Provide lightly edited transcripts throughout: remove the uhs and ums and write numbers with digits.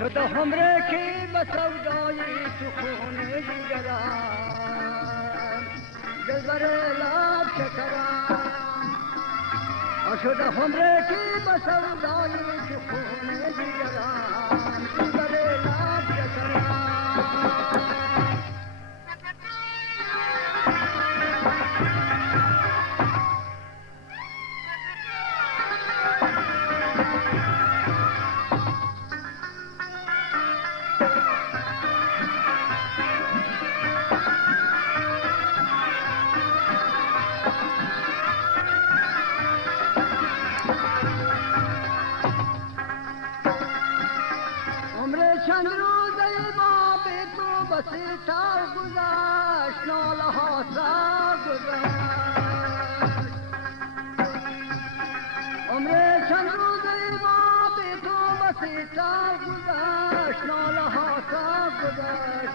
شده همره که به سودای تو خونه دیگرم دلبر لب شکرم شده همره که به سودای تو خونه دیگرم دلبر لب شکرم چند روزه ما به تو بسیار گذشت ناله ها سر گذشت عمر چند روزه ما به تو بسیار گذشت ناله ها سر گذشت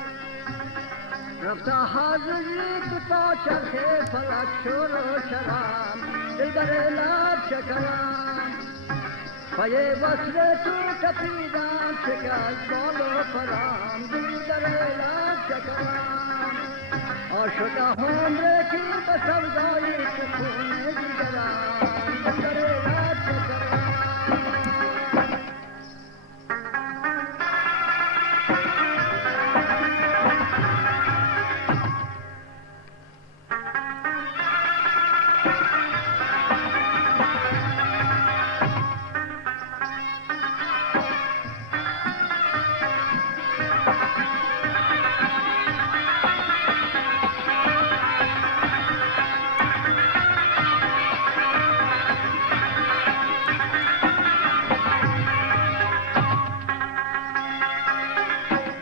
رفته هر روزی تو تا چرخ فلک شور و شرم دلبر لب شکرم پای وصل تو تپیدم شکست بال و پرم دل در لب شکرم آشده همره که به سودای تو خونه دیگرم دل در لب شکرم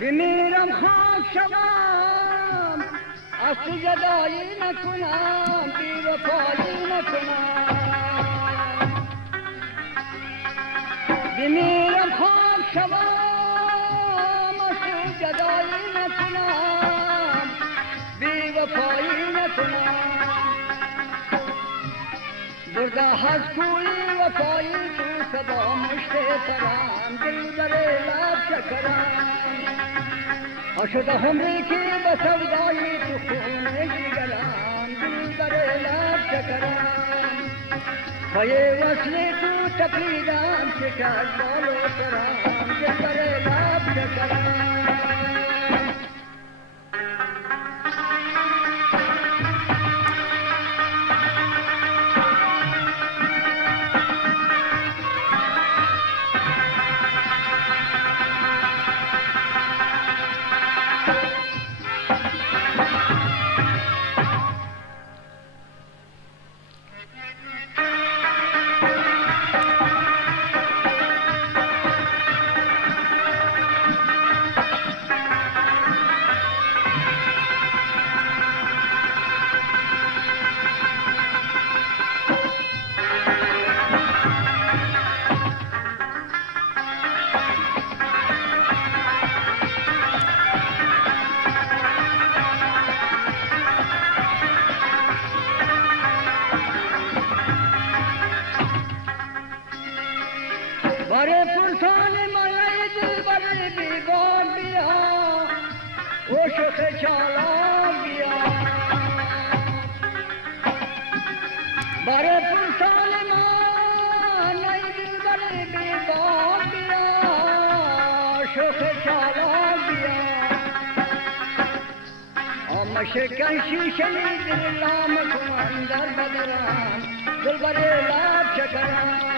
بمیرم خاک شوم از تو جدایی نکنم بی وفایی نکنم بمیرم خاک شوم از تو جدایی نکنم بی وفایی نکنم برده هست کوی وفایی تو صدا مشت ترم دل در لب شکرم شده همری که به سودای تو خونه دیگرم دل در لب شکرم پای وصل تو تپیدم شکست بال و سرم دل در لب شکرم باره پرسان ملای دل بره بیگار بیا او شخ چالا بیا باره پرسان ملای دل بره بیگار بیا شخ چالا بیا آم شکن شیشه دل لام کن در بدرم دل بره لب شکرم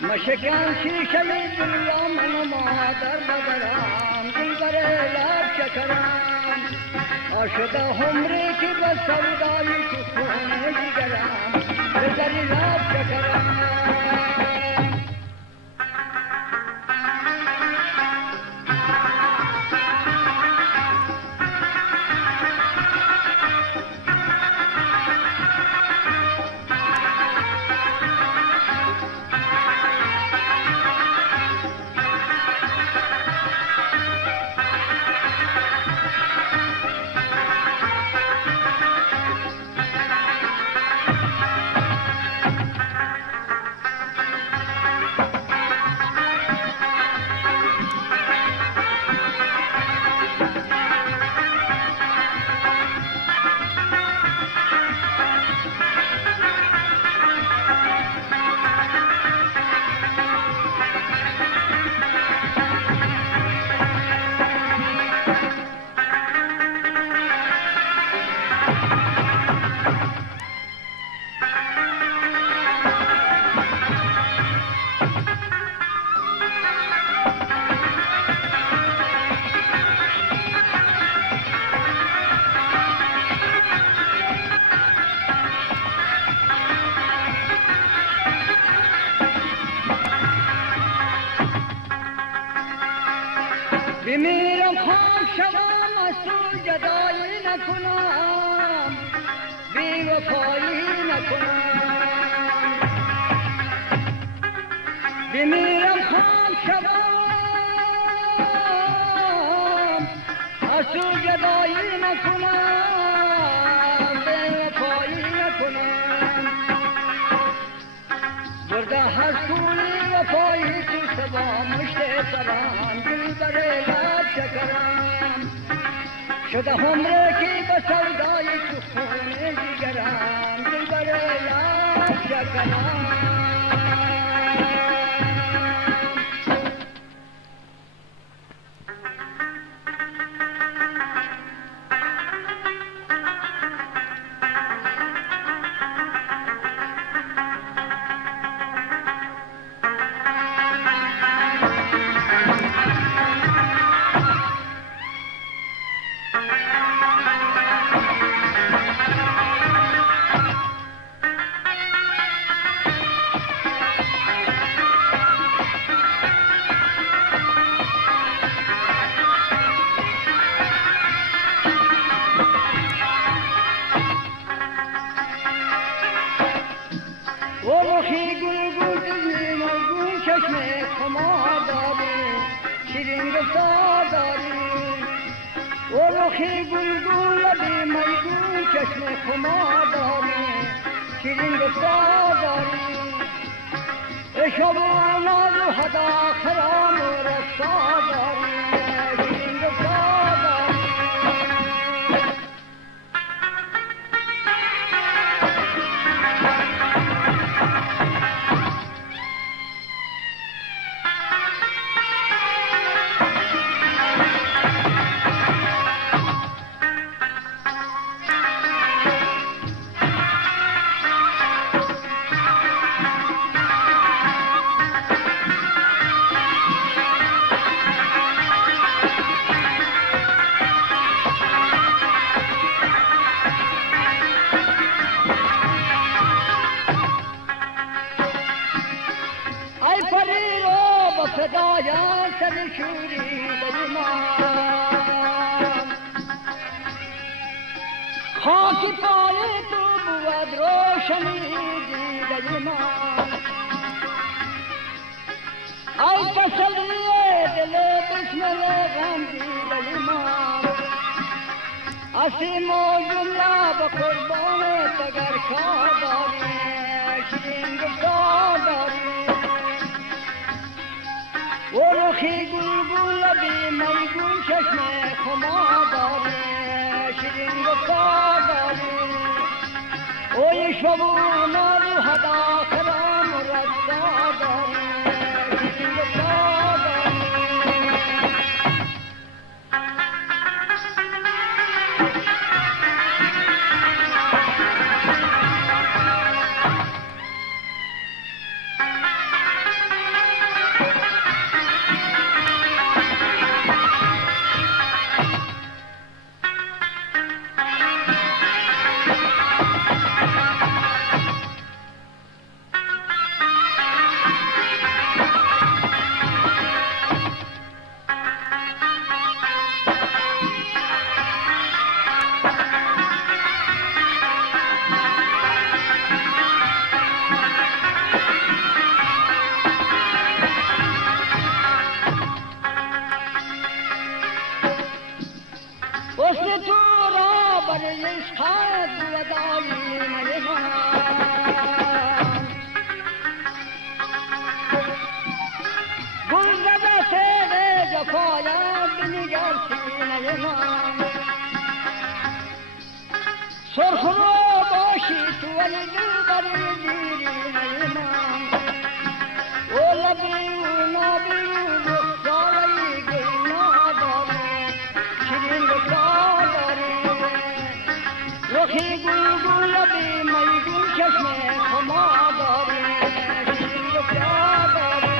مشکن شیشه دنیا من مادر بدرم دل بر لب شکرم آشده همری که به سودای تو خونه دیگرم دل بر لب شکرم بمیرم خاک شوم از تو جدایی نکنم بی وفایی نکنم بمیرم خاک شوم از تو جدایی نکنم بی وفایی نکنم برده هر کوی وفایی تو سبا مشت سرم دل بره لب شکرم شده همره که به سودای تو خونه دیگرم دل بره لب شکرم رخی گل گل دلیم و گل چشم خمار داری شیرین گفتار داری رخی گل گل لبیم و گل چشم خمار داری شیرین گفتار داری شب و ناز و هدا خرام و رفتار داری شیرین گفتار داری فدایم سر شوری بریمان خاک پای تو بود روشنی دیدمان ای تسلی دل بسمل غم دیدمان اسیم و جمله به قربان تگر کار داری شیرین گفتار داری رخی گل گل لبی می گل چشم خمار داری شیرین گفتار داری اوی شب و ناز و هدا کرم و رفتار داری شیرین گفتار داری حسن تو را بر عشقت ودایی نیمان گل زده سر جفایت بنگر سینه من سرخ رو باشی تو ولی دل بر دیرینه من و لبی و نابی و رخساری گل نداری شیرین گفتار داری رخی گل گل لبی می گل چشم خمار داری شیرین گفتار داری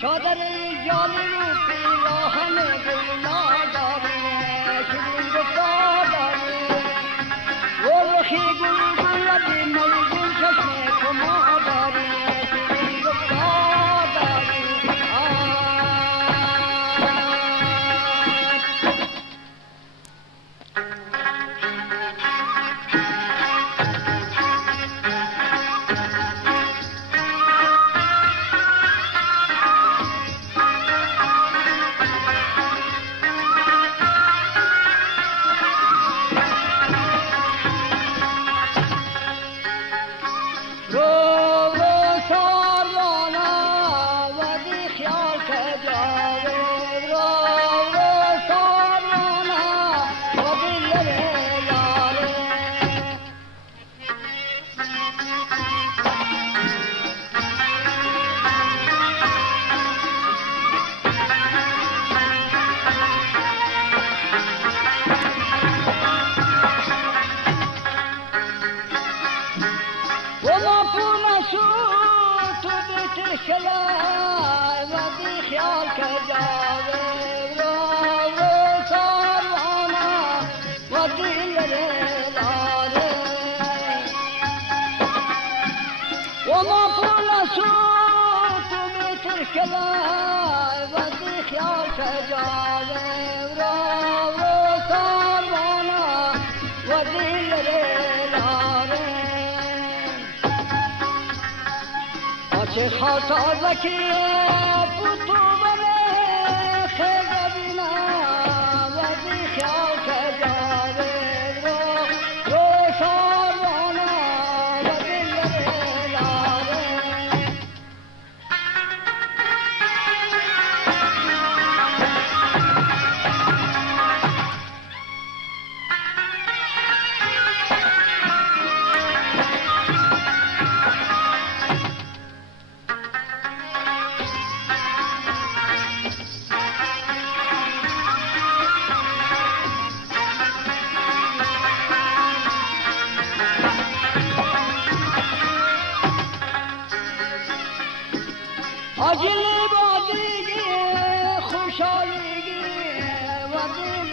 شادر جالی رو پیراهن گلا داره شیرین گفتا داره ورخی گل گلابی ملگون چشم کما داره شیرین گفتا داره خاطر زکی بوتو بره خیلی بینا وزی خیال که جاوه رو شاروانا وزی لاره آجیلی بادیگی خوشحالیگی و دل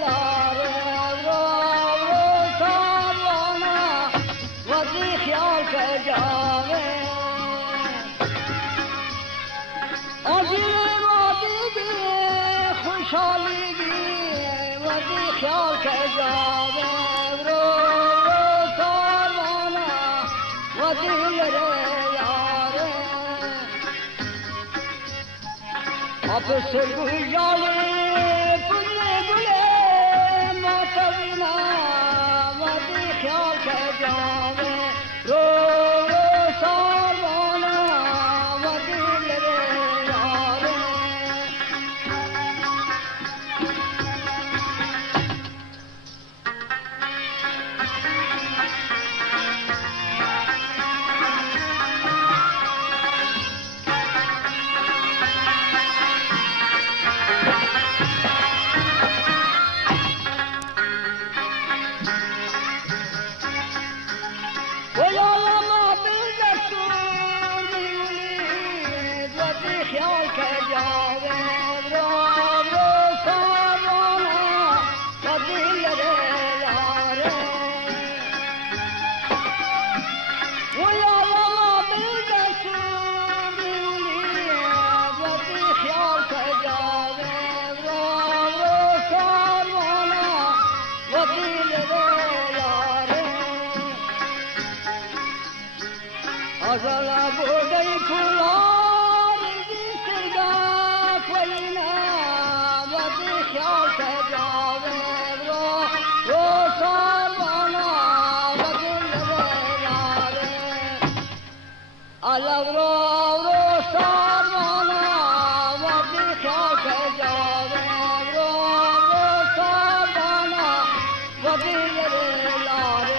لاره رو سالوانا و دی خیال که جاوه آجیلی بادیگی خوشحالیگی و دی خیال که جاوه رو سالوانا و دل आपस गुजारे पुण्य गुले मातविना वादी ख्याल के जावे रो सारवाना वादी लरे यारे Azala bodai pular disirga koina vadi khyaal ka jaave ro sarwana vadi lare alav ro sarwana vadi khyaal ka jaave ro sarwana vadi lare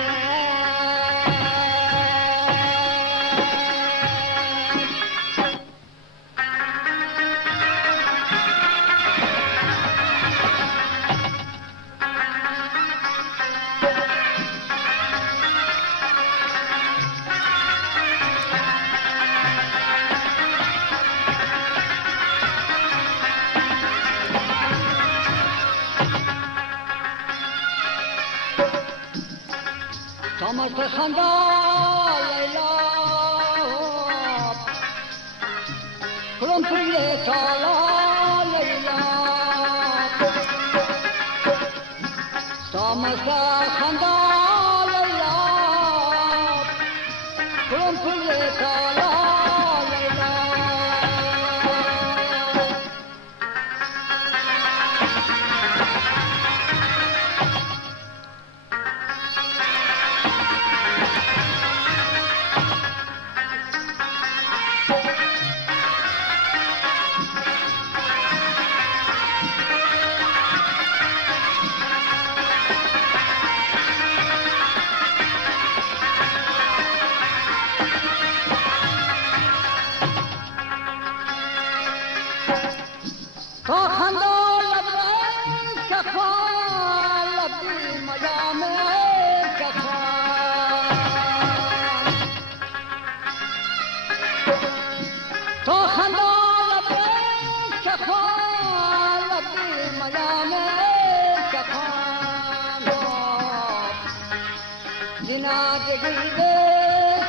مست خندا لیلا کلم پیر تالا لیلا مست خندا لیلا کلم پیر تالا لیلا تو خندا لبریز کفان لبی مجام کفان تو خندا لبریز کفان لبی مجام کفان دینا دگیده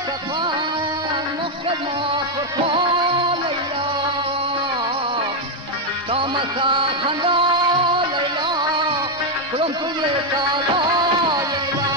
کفان مخل ما فرخان لیلا مست خندا لیلا کلم پیر تالا لیلا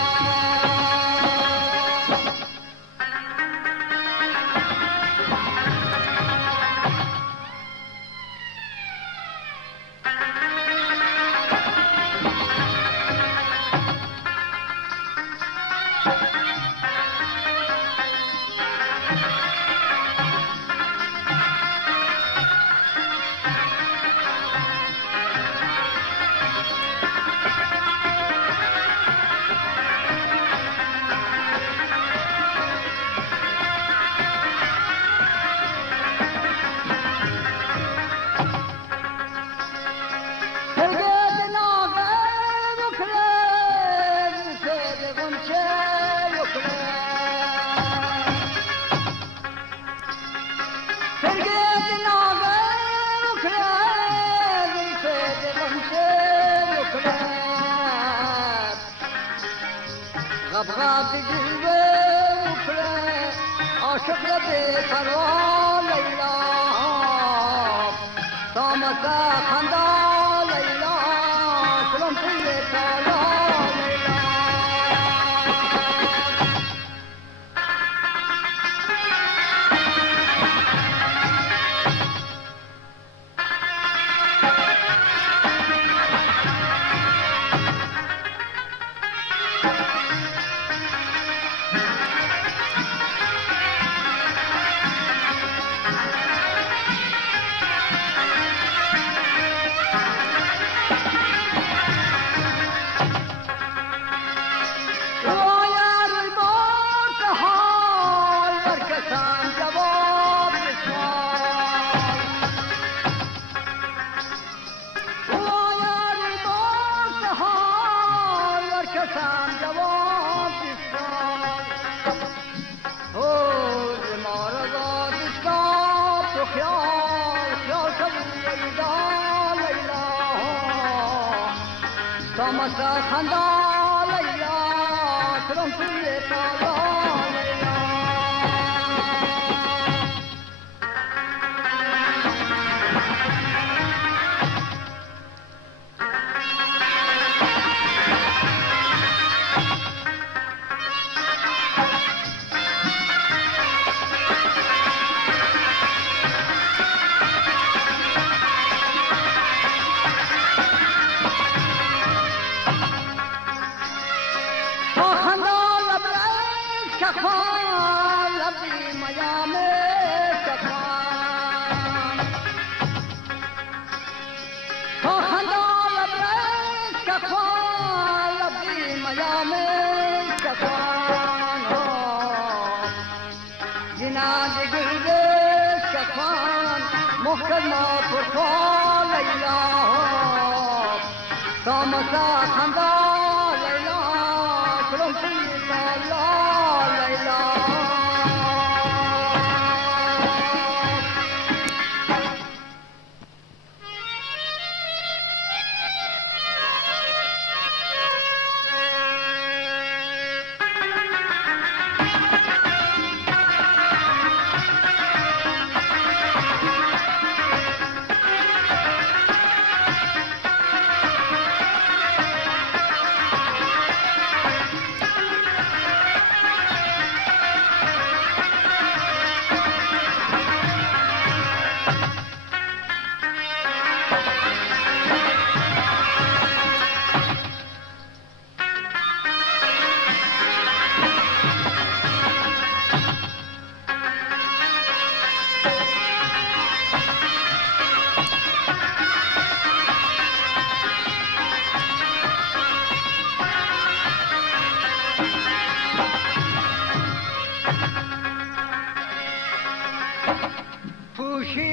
غبغب جلوه وكله عاشق لبي پروا لیلا مست خندا لیلا کلم پیر تالا لیلا مست خندا لیلا کلم پیر تالا لیلا کفان لبی میام کفان تو خندا لبریز کفان لبی میام کفان جنا دگرده کفان محکم فرخان لیلا مست خندا لیلا کلم پیر تالا لیلا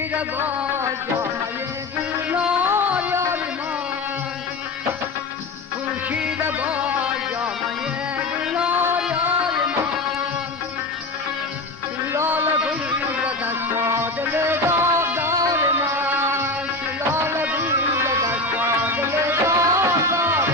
خورشید با جامعه گلنار یار من خورشید با جامعه گلنار یار من لاله گل دست دل داغدار من لاله گل دست دل داغدار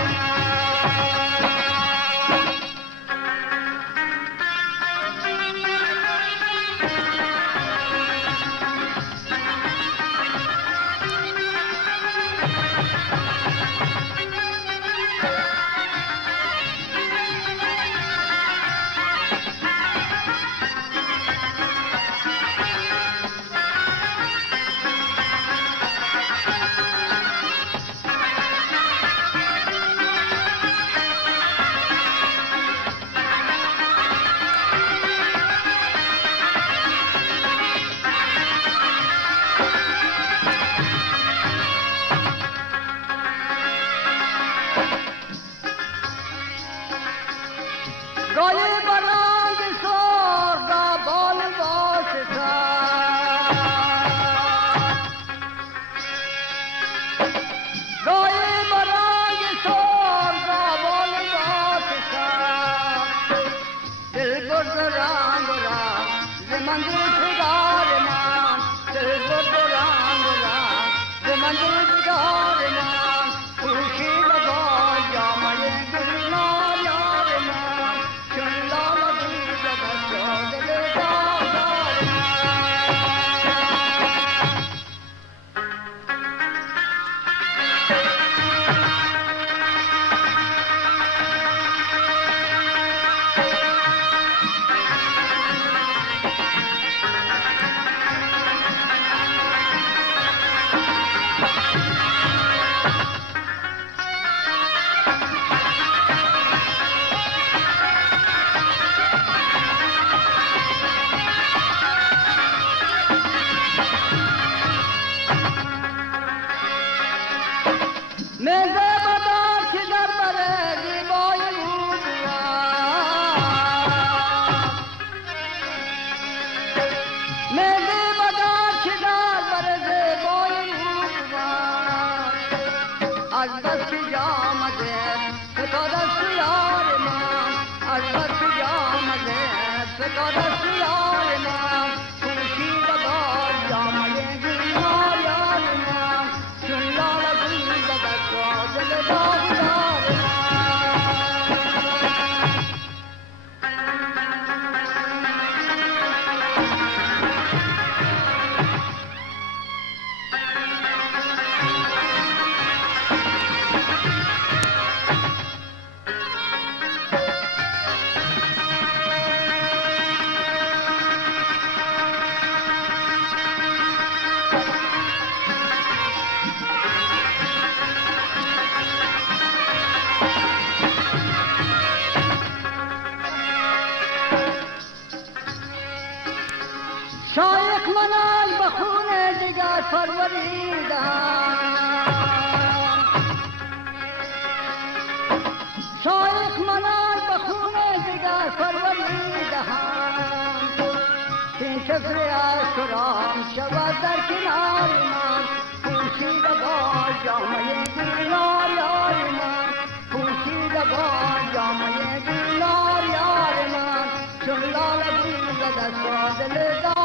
گاهی برنگ سر را بال واسطم گاهی برنگ سر را بال واسطم دل برد رنگ و رنگ ز منزل پدر من دل برد رنگ و رنگ ز منزل پدر من خورشید با جامعه گلنار یار من چون لاله گل دست دل داغدار مزه بدار که در بره زیبای مزه بدار که در بره زیبای از بس که جامده فتاد از یار من از بس که جامده فتاد از یار من خورشید با جامعه گلنار یار من چون لاله گل دست دل داغدار شایق منال به خون جگر پروریدم شایق منال به خون جگر پروریدم این کفر اشرام شود در کنار من خورشید با جامعه گلنار یار من خورشید با جامعه گلنار یار من چون لاله گل دست دل